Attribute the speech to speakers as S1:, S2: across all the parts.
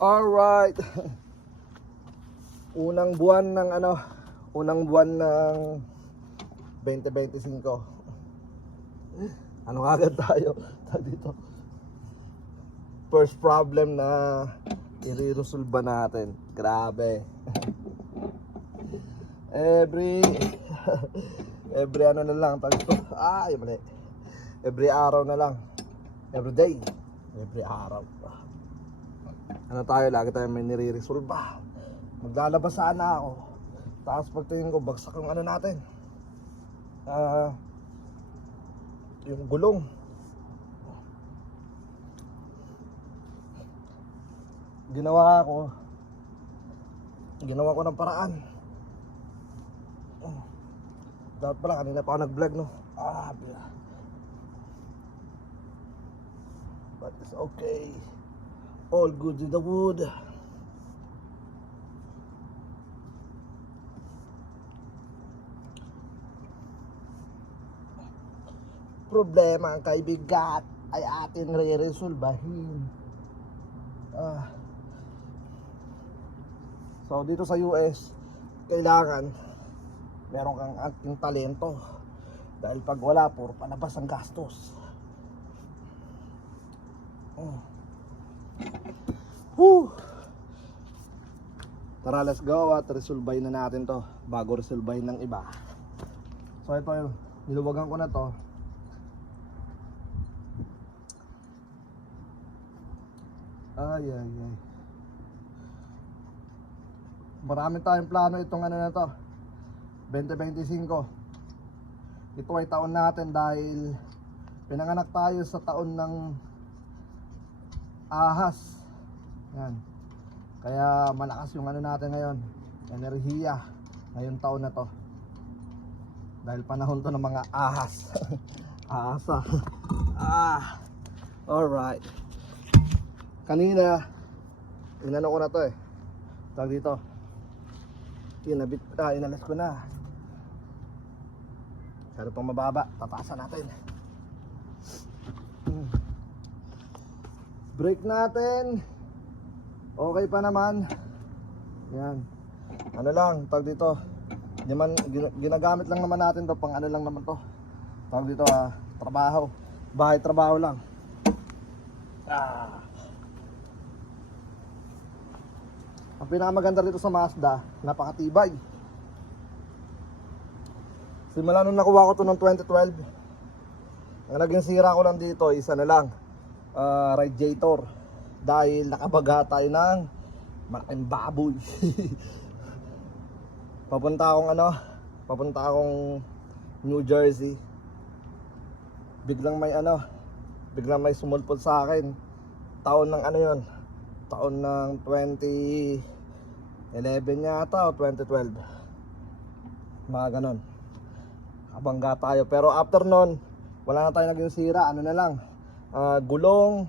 S1: Alright. Unang buwan ng ano, unang buwan ng 2025. Ano agad tayo? Dito. First problem na i-resolve natin. Grabe. every every ano na lang tawag ito. Ay, mali. Every araw na lang. Every day. Every araw ano tayo, lagi tayo may nire-resolve Maglalabas sana ako. Tapos pagtingin ko, bagsak yung ano natin. Ah, yung gulong. Ginawa ko, ginawa ko ng paraan. Oh. Dapat pala, kanina pa ako nag-vlog, no? Ah, bla. But it's okay. All good in the wood. Problema ang kaibigat ay atin re-resolbahin. Ah. So dito sa US, kailangan meron kang ating talento. Dahil pag wala, puro palabas ang gastos. Oh. Whew. Tara, let's go at resolvein na natin to bago resolvein ng iba. So ito niluwagan ko na to. Ay, ay, ay. Marami tayong plano itong ano na to. 2025. Ito ay taon natin dahil pinanganak tayo sa taon ng ahas. Yan. Kaya malakas yung ano natin ngayon. Enerhiya. Ngayong taon na to. Dahil panahon to ng mga ahas. Ahasa. ah. Alright. Kanina, inano ko na to eh. Tawag dito. Inabit, ah, inalas ko na. Pero pang mababa, tataasan natin. Hmm. Brake natin. Okay pa naman. Yan. Ano lang, tawag dito. Di man, gina- ginagamit lang naman natin to pang ano lang naman to. Tawag dito ah, trabaho. Bahay trabaho lang. Ah. Ang pinakamaganda dito sa Mazda, napakatibay. Simula nung nakuha ko to noong 2012, ang naging sira ko lang dito, isa na lang, uh, radiator. Dahil nakabaga tayo ng malaking baboy. papunta akong ano, papunta akong New Jersey. Biglang may ano, biglang may sumulpot sa akin. Taon ng ano yon taon ng 2011 yata o 2012 mga ganon kabangga tayo pero after nun wala na tayo naging sira ano na lang ah, gulong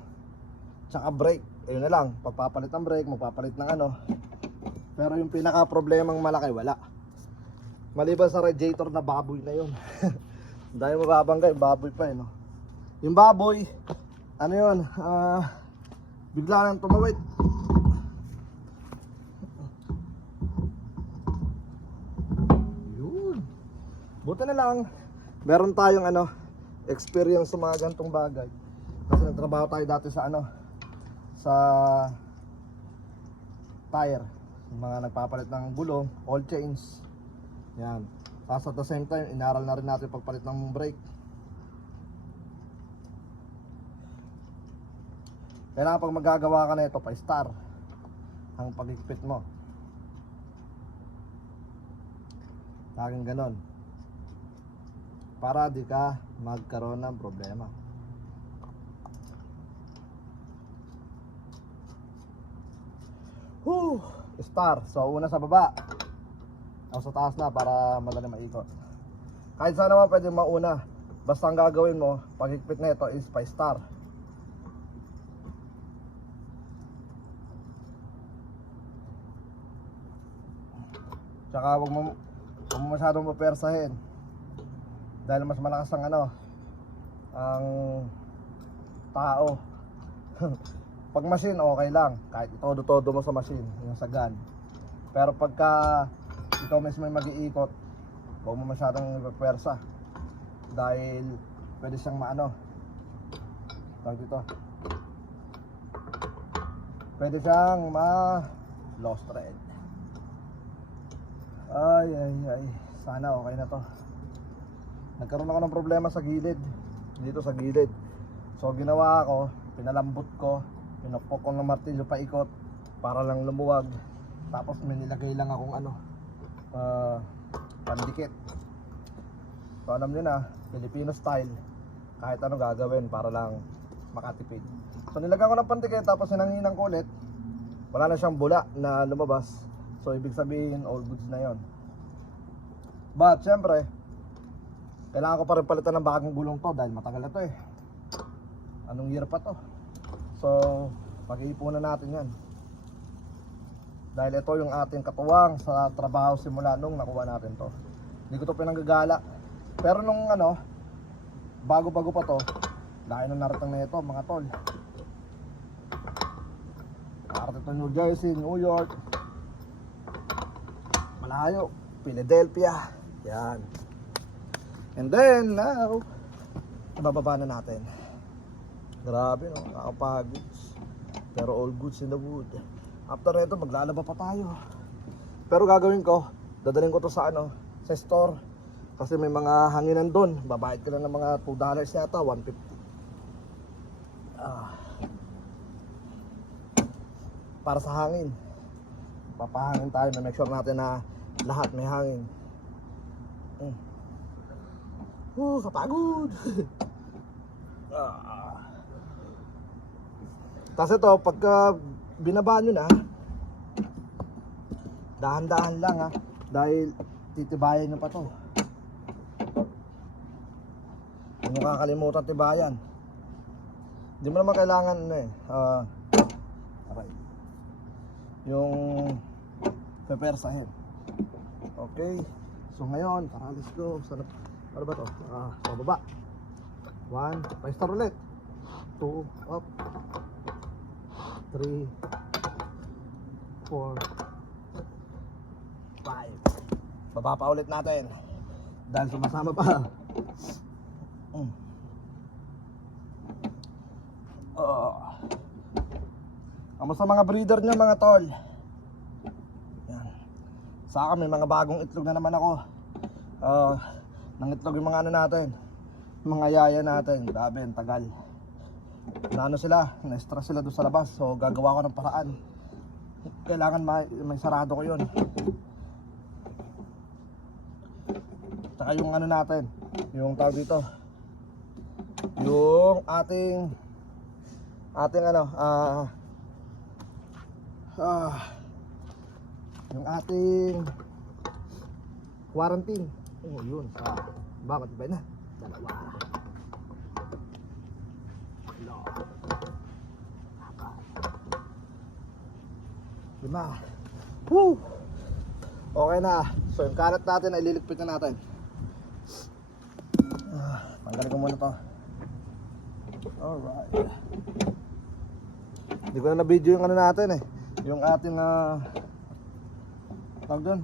S1: tsaka brake ayun na lang. Pagpapalit ng brake magpapalit ng ano. Pero yung pinaka problemang malaki wala. Maliban sa radiator na baboy na yun. Dahil mababangga yung baboy pa eh no? Yung baboy ano yun? Ah bigla lang tumawid. Yun. Buti na lang meron tayong ano experience sa mga gantong bagay. Kasi nagtrabaho tayo dati sa ano sa tire mga nagpapalit ng gulong oil change yan tapos at the same time inaral na rin natin pagpalit ng brake Kailangan pag magagawa ka na ito, pa-star ang pagigpit mo. Laging ganon. Para di ka magkaroon ng problema. Whew! Star. So, una sa baba. O sa taas na para madali maikot. Kahit saan naman pwede mauna. Basta ang gagawin mo, pagigpit na ito is pa-star. Tsaka wag mo, mo masyadong mapersahin. Dahil mas malakas ang ano, ang tao. Pag machine, okay lang. Kahit todo-todo mo sa machine, yung sa gun. Pero pagka ikaw mismo yung mag-iikot, huwag mo masyadong ipapwersa. Dahil pwede siyang maano. Tawag dito. Pwede siyang ma lost thread. Ay, ay, ay. Sana okay na to. Nagkaroon ako ng problema sa gilid. Dito sa gilid. So, ginawa ko, pinalambot ko, pinupok ko ng martilyo paikot para lang lumuwag. Tapos may nilagay lang akong ano, ah, pandikit. So, alam nyo na, Filipino style, kahit ano gagawin para lang makatipid. So, nilagyan ko ng pandikit tapos sinanginan ko ulit. Wala na siyang bula na lumabas. So, ibig sabihin, all goods na yon. But, syempre, kailangan ko pa rin palitan ng bagong gulong to dahil matagal na to eh. Anong year pa to? So, pag-iipunan natin yan. Dahil ito yung ating katuwang sa trabaho simula nung nakuha natin to. Hindi ko to pinanggagala. Pero nung ano, bago-bago pa to, laki na narating na ito mga tol. Narating to New Jersey, New York, malayo, Philadelphia. Yan. And then, now, bababa na natin. Grabe, no? Nakapagod. Pero all goods in the wood. After ito, maglalaba pa tayo. Pero gagawin ko, dadalhin ko to sa ano, sa store. Kasi may mga hanginan doon. Babayad ka lang ng mga 2 dollars yata, 150. Ah. Para sa hangin. Papahangin tayo na make sure natin na lahat may hangin. Mm. Uh, kapagod. ah. Kasi to, pagka binaba nyo na, dahan-dahan lang ha. Dahil titibayan nyo pa to. Huwag nyo kakalimutan tibayan. Hindi mo naman kailangan ano eh. ah, aray. Yung pepersahin. Okay. So ngayon, tara let's go. Sana, ano ba to? Ah, pababa. One, pa-star ulit. Two, up. Three, four, five. Baba pa ulit natin. Dahil sumasama pa. Mm. Oh. Kamusta mga breeder nyo mga tol? Yan. Sa akin may mga bagong itlog na naman ako. Uh, nang itlog yung mga ano natin. Mga yaya natin. Grabe, tagal. Na ano sila, na-stress sila doon sa labas. So gagawa ko ng paraan. Kailangan may, may sarado ko yun. Tsaka yung ano natin, yung tawag dito. Yung ating ating ano, ah ah yung ating quarantine. Oh, yun. Sa bakit ba na? Dalawa. Walo. Apat. Lima. Woo! Okay na. So yung karat natin ay liligpit na natin. Ah, tanggalin ko muna to. Alright. Hindi ko na na-video yung ano natin eh. Yung ating uh, tawag doon.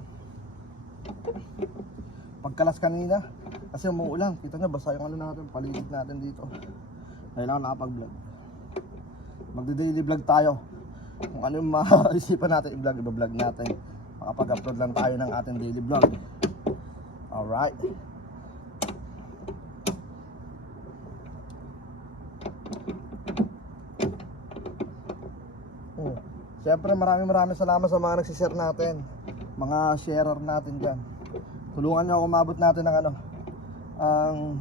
S1: Pagkalas kanina. Kasi umuulan. Kita nyo, basa yung ano natin, paligid natin dito. Kailangan nakapag-vlog. Magde-daily vlog tayo. Kung ano yung maisipan natin i-vlog, i-vlog natin. Makapag-upload lang tayo ng ating daily vlog. Alright. Oh. Siyempre maraming maraming salamat sa mga nagsishare natin. Mga sharer natin dyan. Tulungan nyo ako umabot natin ng ano, ang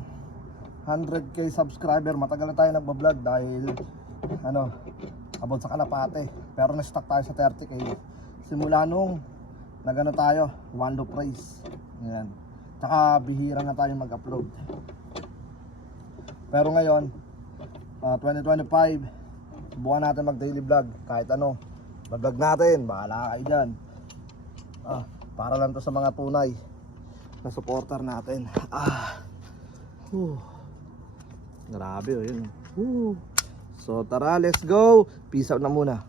S1: 100k subscriber. Matagal na tayo nagbablog dahil ano, abot sa kalapate. Pero na-stuck tayo sa 30k. Simula nung nagano tayo, one low praise. Yan. Tsaka bihira na tayo mag-upload. Pero ngayon, ah, 2025, subukan natin mag daily vlog. Kahit ano, mag-vlog natin. Bahala kayo dyan. Ah, para lang to sa mga tunay na supporter natin. Ah. Whew. Grabe oh, yun. Whew. So tara, let's go. Peace out na muna.